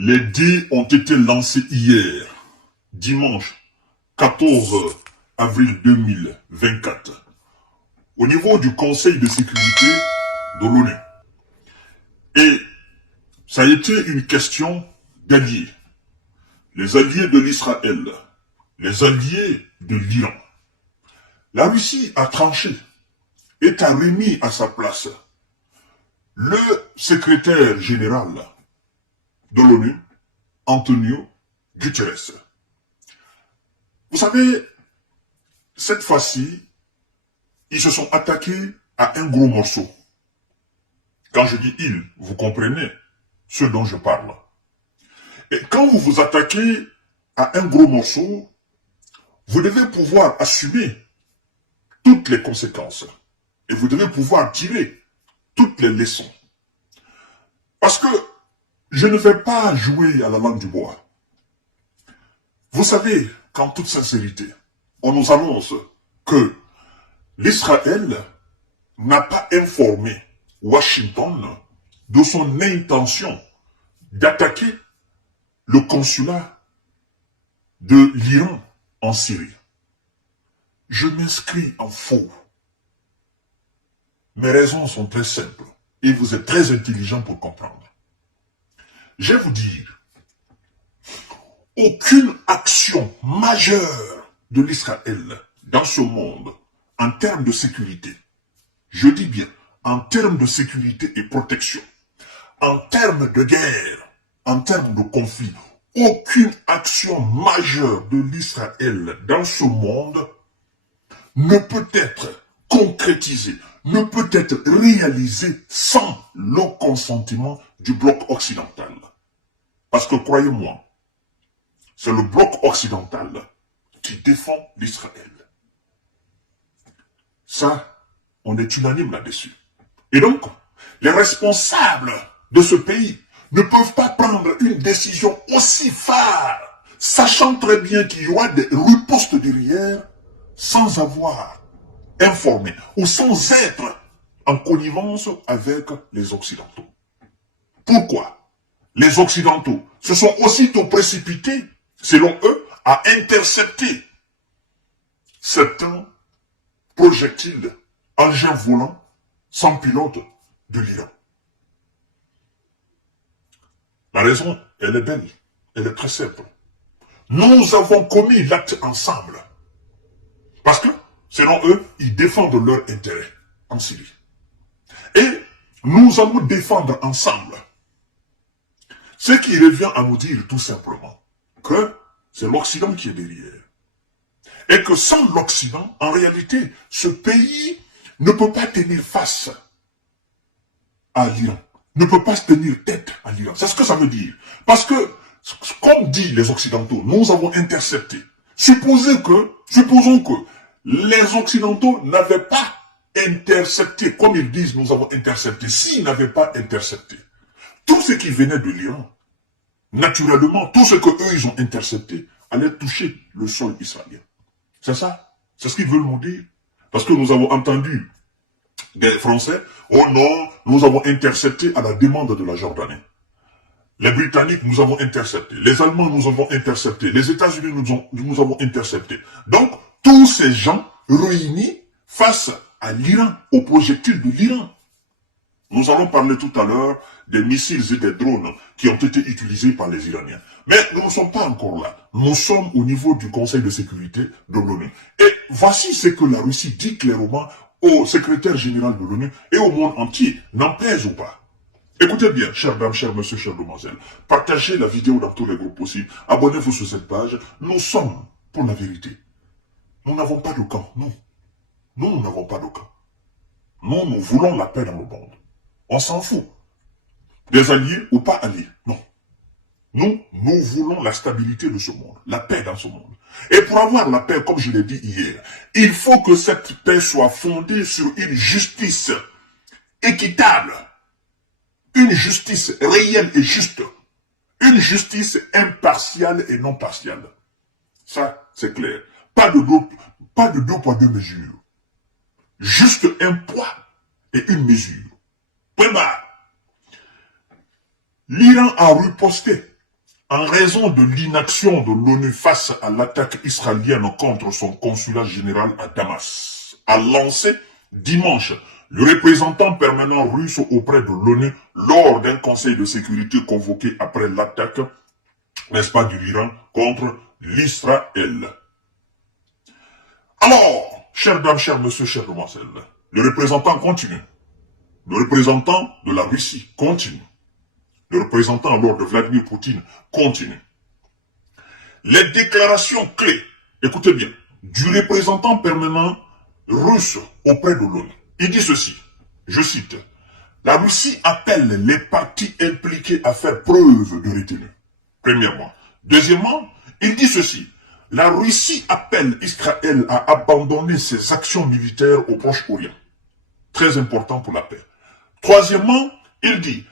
Les dés ont été lancés hier, dimanche 14 avril 2024, au niveau du Conseil de sécurité de l'ONU. Et ça a été une question d'alliés. Les alliés de l'Israël, les alliés de l'Iran. La Russie a tranché et a remis à sa place le secrétaire général de l'ONU, Antonio Guterres. Vous savez, cette fois-ci, ils se sont attaqués à un gros morceau. Quand je dis ils, vous comprenez ce dont je parle. Et quand vous vous attaquez à un gros morceau, vous devez pouvoir assumer toutes les conséquences. Et vous devez pouvoir tirer toutes les leçons. Parce que je ne vais pas jouer à la langue du bois. Vous savez qu'en toute sincérité, on nous annonce que l'Israël n'a pas informé Washington de son intention d'attaquer le consulat de l'Iran en Syrie. Je m'inscris en faux. Mes raisons sont très simples et vous êtes très intelligent pour comprendre. Je vais vous dire, aucune action majeure de l'Israël dans ce monde en termes de sécurité, je dis bien en termes de sécurité et protection, en termes de guerre, en termes de conflit, aucune action majeure de l'Israël dans ce monde ne peut être concrétisée, ne peut être réalisée sans le consentement du bloc occidental. Parce que croyez-moi, c'est le bloc occidental qui défend l'Israël. Ça, on est unanime là-dessus. Et donc, les responsables de ce pays ne peuvent pas prendre une décision aussi phare, sachant très bien qu'il y aura des ripostes derrière, sans avoir informé ou sans être en connivence avec les Occidentaux. Pourquoi? Les Occidentaux se sont aussitôt précipités, selon eux, à intercepter certains projectiles, engins volants, sans pilote de l'Iran. La raison, elle est belle, elle est très simple. Nous avons commis l'acte ensemble. Parce que, selon eux, ils défendent leur intérêt en Syrie. Et nous allons défendre ensemble. Ce qui revient à nous dire tout simplement que c'est l'Occident qui est derrière. Et que sans l'Occident, en réalité, ce pays ne peut pas tenir face à l'Iran. Ne peut pas se tenir tête à l'Iran. C'est ce que ça veut dire. Parce que, comme disent les Occidentaux, nous avons intercepté. Supposons que les Occidentaux n'avaient pas intercepté, comme ils disent, nous avons intercepté. S'ils n'avaient pas intercepté, tout ce qui venait de l'Iran, naturellement, tout ce qu'eux, ils ont intercepté, allait toucher le sol israélien. C'est ça. C'est ce qu'ils veulent nous dire. Parce que nous avons entendu des Français, oh non, nous avons intercepté à la demande de la Jordanie. Les Britanniques, nous avons intercepté. Les Allemands, nous avons intercepté. Les États-Unis, nous avons intercepté. Donc, tous ces gens réunis face à l'Iran, aux projectiles de l'Iran. Nous allons parler tout à l'heure des missiles et des drones qui ont été utilisés par les Iraniens. Mais nous ne sommes pas encore là. Nous sommes au niveau du Conseil de sécurité de l'ONU. Et voici ce que la Russie dit clairement au secrétaire général de l'ONU et au monde entier, n'en plaise ou pas. Écoutez bien, chères dames, chers messieurs, chères demoiselles, partagez la vidéo dans tous les groupes possibles, abonnez-vous sur cette page. Nous sommes pour la vérité. Nous n'avons pas de camp, nous. Nous n'avons pas de camp. Nous voulons la paix dans le monde. On s'en fout. Des alliés ou pas alliés, non. Nous voulons la stabilité de ce monde, la paix dans ce monde. Et pour avoir la paix, comme je l'ai dit hier, il faut que cette paix soit fondée sur une justice équitable, une justice réelle et juste, une justice impartiale et non partiale. Ça, c'est clair. Pas de deux poids, deux mesures. Juste un poids et une mesure. Point barre. L'Iran a riposté en raison de l'inaction de l'ONU face à l'attaque israélienne contre son consulat général à Damas, a lancé dimanche le représentant permanent russe auprès de l'ONU lors d'un conseil de sécurité convoqué après l'attaque, n'est-ce pas, du l'Iran contre l'Israël. Alors, chères dames, chers messieurs, chères demoiselles, le représentant continue. Le représentant de la Russie continue. Le représentant alors de Vladimir Poutine continue. Les déclarations clés, écoutez bien, du représentant permanent russe auprès de l'ONU. Il dit ceci, je cite, « La Russie appelle les partis impliqués à faire preuve de retenue. » Premièrement. Deuxièmement, il dit ceci, « La Russie appelle Israël à abandonner ses actions militaires au Proche-Orient. » Très important pour la paix. Troisièmement, il dit,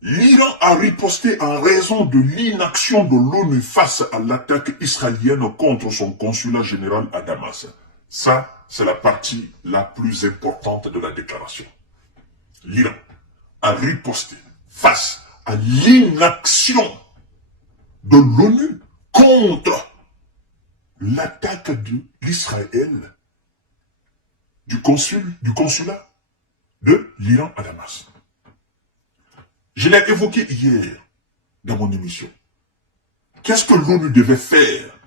l'Iran a riposté en raison de l'inaction de l'ONU face à l'attaque israélienne contre son consulat général à Damas. Ça, c'est la partie la plus importante de la déclaration. L'Iran a riposté face à l'inaction de l'ONU contre l'attaque de l'Israël, du consulat de l'Iran à Damas. Je l'ai évoqué hier dans mon émission. Qu'est-ce que l'ONU devait faire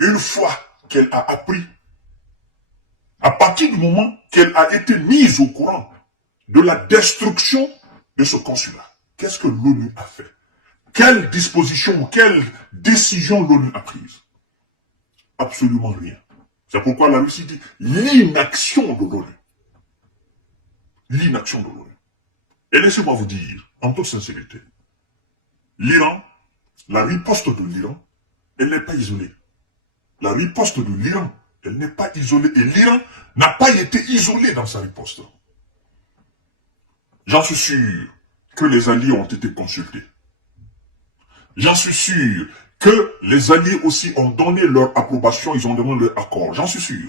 une fois qu'elle a appris, à partir du moment qu'elle a été mise au courant de la destruction de ce consulat? Qu'est-ce que l'ONU a fait? Quelle disposition, quelle décision l'ONU a prise? Absolument rien. C'est pourquoi la Russie dit l'inaction de l'ONU. L'inaction de l'ONU. Et laissez-moi vous dire, en toute sincérité, l'Iran, la riposte de l'Iran, elle n'est pas isolée. La riposte de l'Iran, elle n'est pas isolée. Et l'Iran n'a pas été isolé dans sa riposte. J'en suis sûr que les alliés ont été consultés. J'en suis sûr que les alliés aussi ont donné leur approbation, ils ont donné leur accord. J'en suis sûr.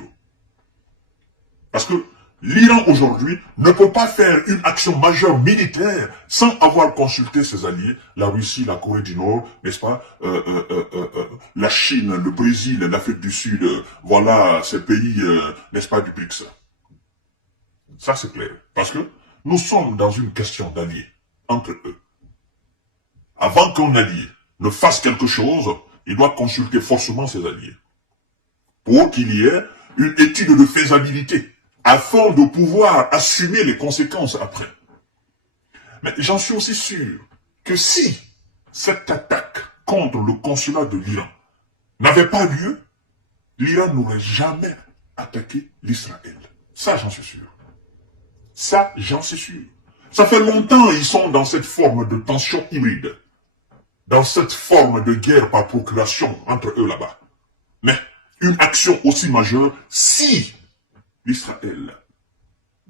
Parce que l'Iran aujourd'hui ne peut pas faire une action majeure militaire sans avoir consulté ses alliés, la Russie, la Corée du Nord, n'est-ce pas, la Chine, le Brésil, l'Afrique du Sud, voilà ces pays, n'est-ce pas, du BRICS. Ça c'est clair. Parce que nous sommes dans une question d'alliés entre eux. Avant qu'un allié ne fasse quelque chose, il doit consulter forcément ses alliés. Pour qu'il y ait une étude de faisabilité, afin de pouvoir assumer les conséquences après. Mais j'en suis aussi sûr que si cette attaque contre le consulat de l'Iran n'avait pas lieu, l'Iran n'aurait jamais attaqué l'Israël. Ça, j'en suis sûr. Ça, j'en suis sûr. Ça fait longtemps qu'ils sont dans cette forme de tension hybride, dans cette forme de guerre par procuration entre eux là-bas. Mais une action aussi majeure, si l'Israël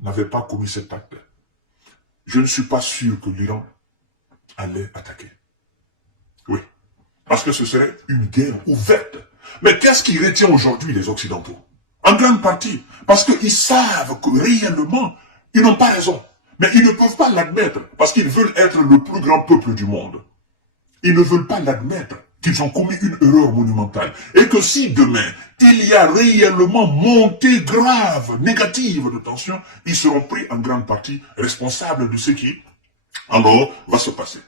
n'avait pas commis cet acte, je ne suis pas sûr que l'Iran allait attaquer. Oui, parce que ce serait une guerre ouverte. Mais qu'est-ce qui retient aujourd'hui les Occidentaux? En grande partie, parce qu'ils savent que réellement, ils n'ont pas raison. Mais ils ne peuvent pas l'admettre, parce qu'ils veulent être le plus grand peuple du monde. Ils ne veulent pas l'admettre qu'ils ont commis une erreur monumentale. Et que si demain, il y a réellement montée grave, négative de tension, ils seront pris en grande partie responsables de ce qui, alors, va se passer.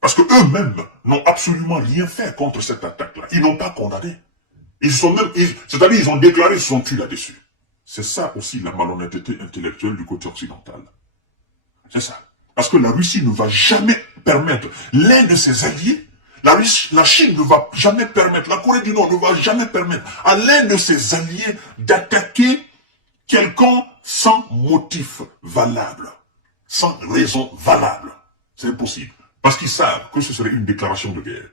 Parce que eux-mêmes n'ont absolument rien fait contre cette attaque-là. Ils n'ont pas condamné. C'est-à-dire, ils ont déclaré son tué là-dessus. C'est ça aussi la malhonnêteté intellectuelle du côté occidental. C'est ça. Parce que la Russie ne va jamais permettre l'un de ses alliés, la Chine ne va jamais permettre, la Corée du Nord ne va jamais permettre à l'un de ses alliés d'attaquer quelqu'un sans motif valable, sans raison valable. C'est impossible. Parce qu'ils savent que ce serait une déclaration de guerre.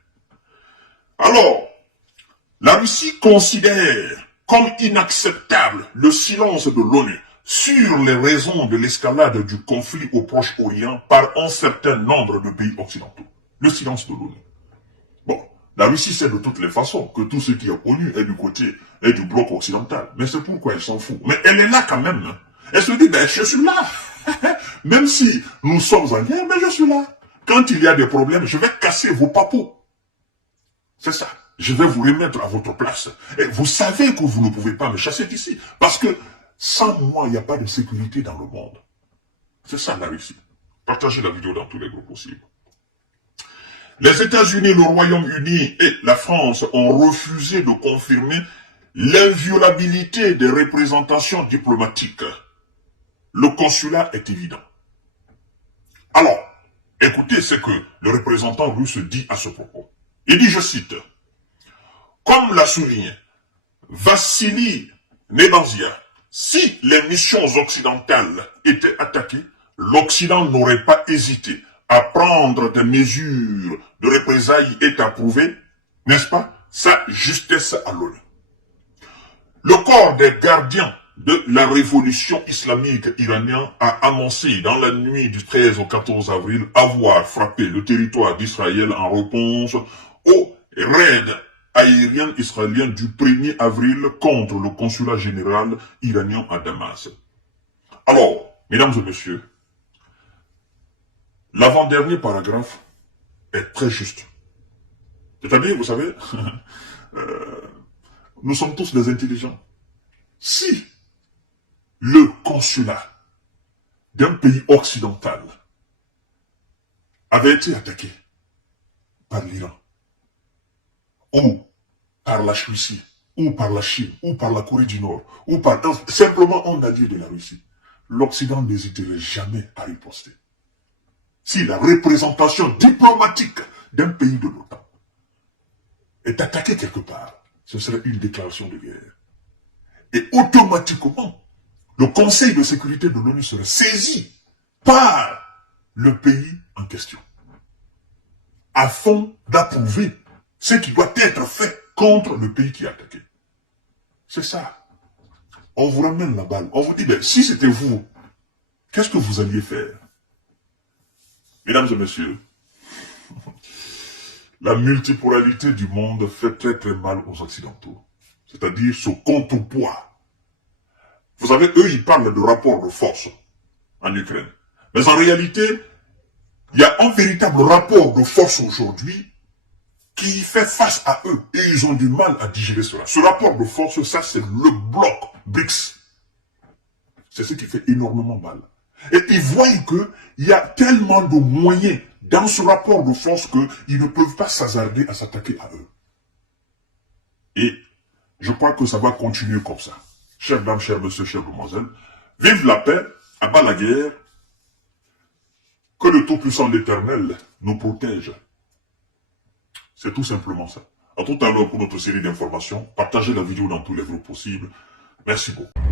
Alors, la Russie considère comme inacceptable le silence de l'ONU sur les raisons de l'escalade du conflit au Proche-Orient par un certain nombre de pays occidentaux. Le silence de l'ONU. Bon, la Russie sait de toutes les façons que tout ce qui est connu est du côté et du bloc occidental. Mais c'est pourquoi elle s'en fout. Mais elle est là quand même. Elle se dit, ben je suis là. Même si nous sommes en guerre, mais je suis là. quand il y a des problèmes, je vais casser vos papous. C'est ça. Je vais vous remettre à votre place. Et vous savez que vous ne pouvez pas me chasser d'ici. Parce que sans moi, il n'y a pas de sécurité dans le monde. C'est ça la Russie. Partagez la vidéo dans tous les groupes possibles. Les États-Unis, le Royaume-Uni et la France ont refusé de confirmer l'inviolabilité des représentations diplomatiques. Le consulat est évident. Alors, écoutez ce que le représentant russe dit à ce propos. Il dit, je cite, « Comme l'a souligné Vassili Nebenzia, si les missions occidentales étaient attaquées, l'Occident n'aurait pas hésité à prendre des mesures de représailles et à prouver, n'est-ce pas, sa justesse à l'ONU. Le corps des gardiens de la révolution islamique iranienne a annoncé dans la nuit du 13 au 14 avril avoir frappé le territoire d'Israël en réponse au raid aérien israélien du 1er avril contre le consulat général iranien à Damas. Alors, mesdames et messieurs, l'avant-dernier paragraphe est très juste. C'est-à-dire, vous savez, nous sommes tous des intelligents. Si le consulat d'un pays occidental avait été attaqué par l'Iran, ou par la Russie, ou par la Chine, ou par la Corée du Nord, ou par simplement un allié de la Russie, l'Occident n'hésiterait jamais à riposter. Si la représentation diplomatique d'un pays de l'OTAN est attaquée quelque part, ce serait une déclaration de guerre. Et automatiquement, le Conseil de sécurité de l'ONU serait saisi par le pays en question, afin d'approuver ce qui doit être fait contre le pays qui est attaqué. C'est ça. On vous ramène la balle. On vous dit, ben, si c'était vous, qu'est-ce que vous alliez faire? Mesdames et messieurs, la multipolarité du monde fait très très mal aux Occidentaux. C'est-à-dire ce contrepoids. Vous savez, eux, ils parlent de rapport de force en Ukraine. Mais en réalité, il y a un véritable rapport de force aujourd'hui qui fait face à eux. Et ils ont du mal à digérer cela. Ce rapport de force, ça c'est le bloc BRICS. C'est ce qui fait énormément mal. Et ils voient qu'il y a tellement de moyens dans ce rapport de force qu'ils ne peuvent pas s'hasarder à s'attaquer à eux. Et je crois que ça va continuer comme ça. Chers dames, chers messieurs, chères demoiselles, vive la paix, abat la guerre, que le Tout-Puissant l'Éternel nous protège. C'est tout simplement ça. À tout à l'heure pour notre série d'informations. Partagez la vidéo dans tous les groupes possibles. Merci beaucoup.